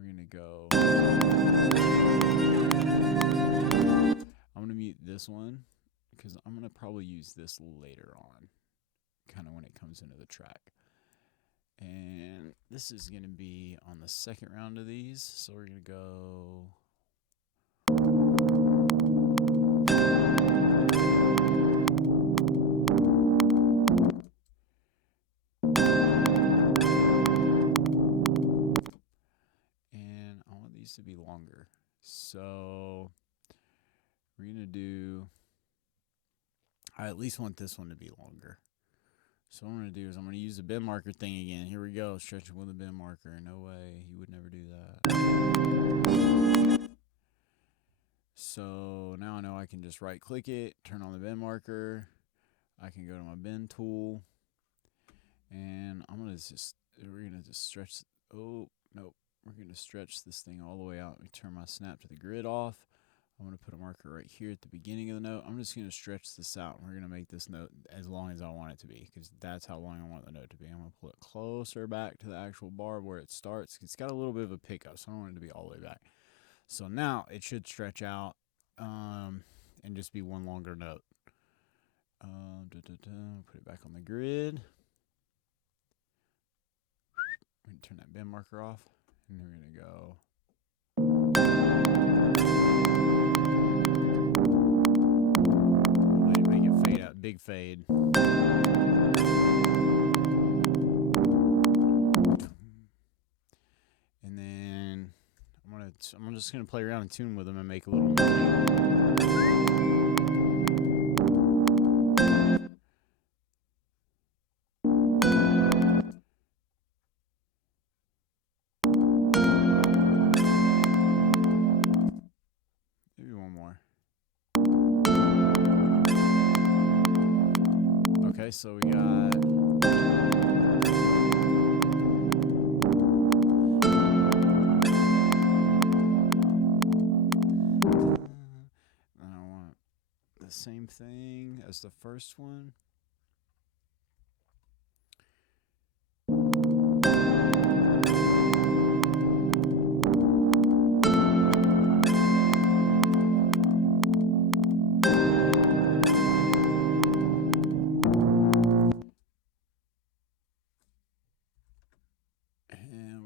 we're going to go. I'm going to mute this one because I'm going to probably use this later on, kind of when it comes into the track. And this is going to be on the second round of these. So we're going to go. And I want these to be longer. So we're going to do. I at least want this one to be longer. So what I'm going to do is I'm going to use the bin marker thing again. Here we go, stretching with a bin marker. No way, you would never do that. So now I know I can just right click it, turn on the bin marker. I can go to my bin tool. And we're going to just stretch. Oh, nope. We're going to stretch this thing all the way out. Let me turn my snap to the grid off. I'm going to put a marker right here at the beginning of the note. I'm just going to stretch this out. We're going to make this note as long as I want it to be, because that's how long I want the note to be. I'm going to pull it closer back to the actual bar where it starts. It's got a little bit of a pickup, so I don't want it to be all the way back. So now it should stretch out and just be one longer note. Put it back on the grid. We're going to turn that bin marker off, and we're going to go. Make it fade out, big fade. And then I'm just gonna play around and tune with them and make a little. Maybe one more. Okay, so we got. I want the same thing as the first one.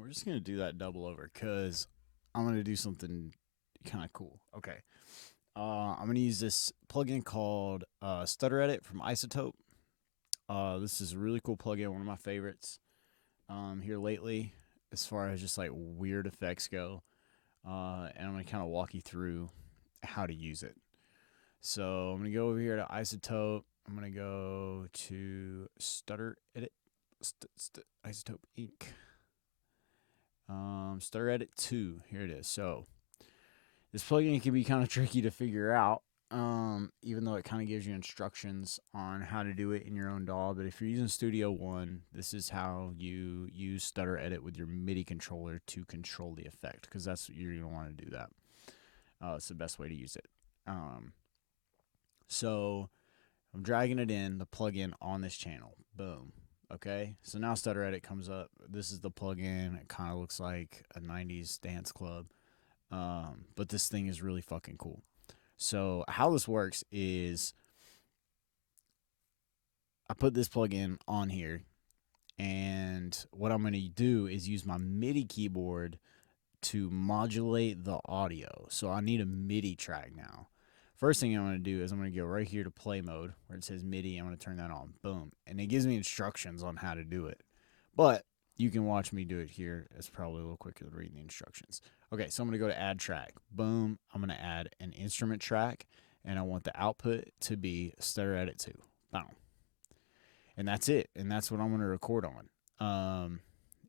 Just gonna do that double over because I'm gonna do something kind of cool. Okay, I'm gonna use this plugin called Stutter Edit from iZotope. This is a really cool plugin, one of my favorites here lately, as far as just like weird effects go. And I'm gonna kind of walk you through how to use it. So I'm gonna go over here to iZotope. I'm gonna go to Stutter Edit, iZotope Inc. Stutter Edit 2. Here it is. So this plugin can be kind of tricky to figure out, even though it kind of gives you instructions on how to do it in your own DAW. But if you're using Stewdio 1, this is how you use Stutter Edit with your Midi controller to control the effect, because that's what you're going to want to do that. It's the best way to use it. So I'm dragging it in, the plugin on this channel. Boom. Okay, so now Stutter Edit comes up. This is the plugin. It kind of looks like a 90s dance club, but this thing is really fucking cool. So how this works is I put this plugin on here, and what I'm going to do is use my MIDI keyboard to modulate the audio. So I need a MIDI track now. First thing I'm going to do is I'm going to go right here to play mode where it says MIDI. I'm going to turn that on. Boom. And it gives me instructions on how to do it. But you can watch me do it here. It's probably a little quicker than reading the instructions. Okay, so I'm going to go to add track. Boom. I'm going to add an instrument track, and I want the output to be Stutter Edit 2. Boom. And that's it. And that's what I'm going to record on.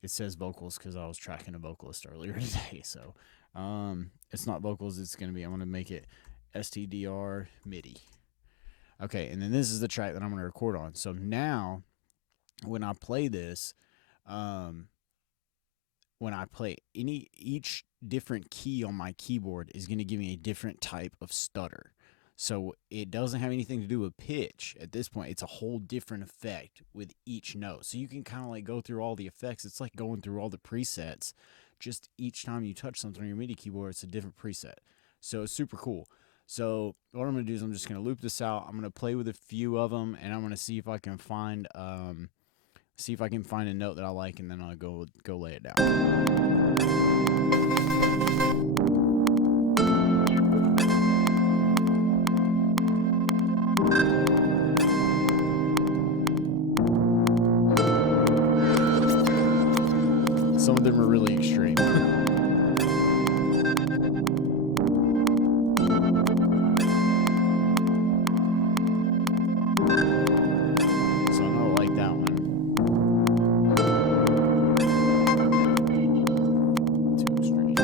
It says vocals because I was tracking a vocalist earlier today. So it's not vocals. It's going to be, I'm going to make it STDR MIDI. Okay, and then this is the track that I'm going to record on. So now, when I play this, when I play each different key on my keyboard is going to give me a different type of stutter. So it doesn't have anything to do with pitch at this point. It's a whole different effect with each note. So you can kind of like go through all the effects. It's like going through all the presets just each time you touch something on your MIDI keyboard, it's a different preset. So it's super cool. So what I'm going to do is I'm just going to loop this out. I'm going to play with a few of them, and I'm going to see if I can find a note that I like, and then I'll go lay it down. Some of them are really extreme. So I don't like that one. Too extreme.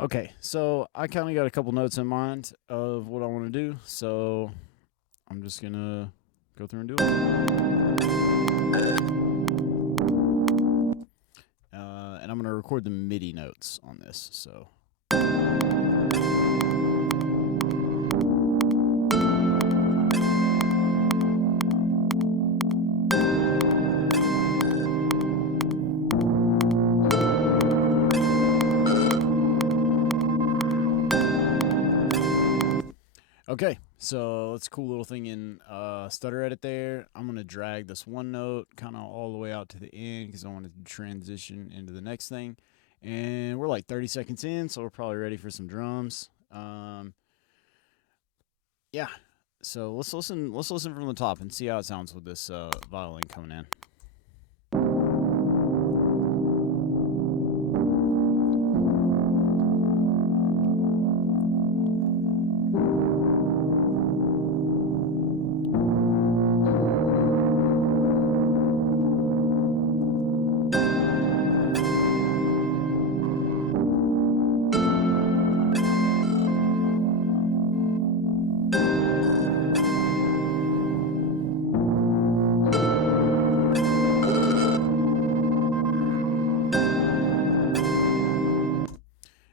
Okay, so I kind of got a couple notes in mind of what I want to do, so I'm just going to go through and do it. And I'm going to record the MIDI notes on this, so... Okay, so it's a cool little thing in Stutter Edit there. I'm going to drag this one note kind of all the way out to the end because I want to transition into the next thing. And we're like 30 seconds in, so we're probably ready for some drums. Yeah, so let's listen from the top and see how it sounds with this violin coming in.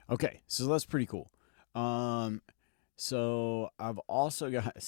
Okay, so that's pretty cool. So I've also got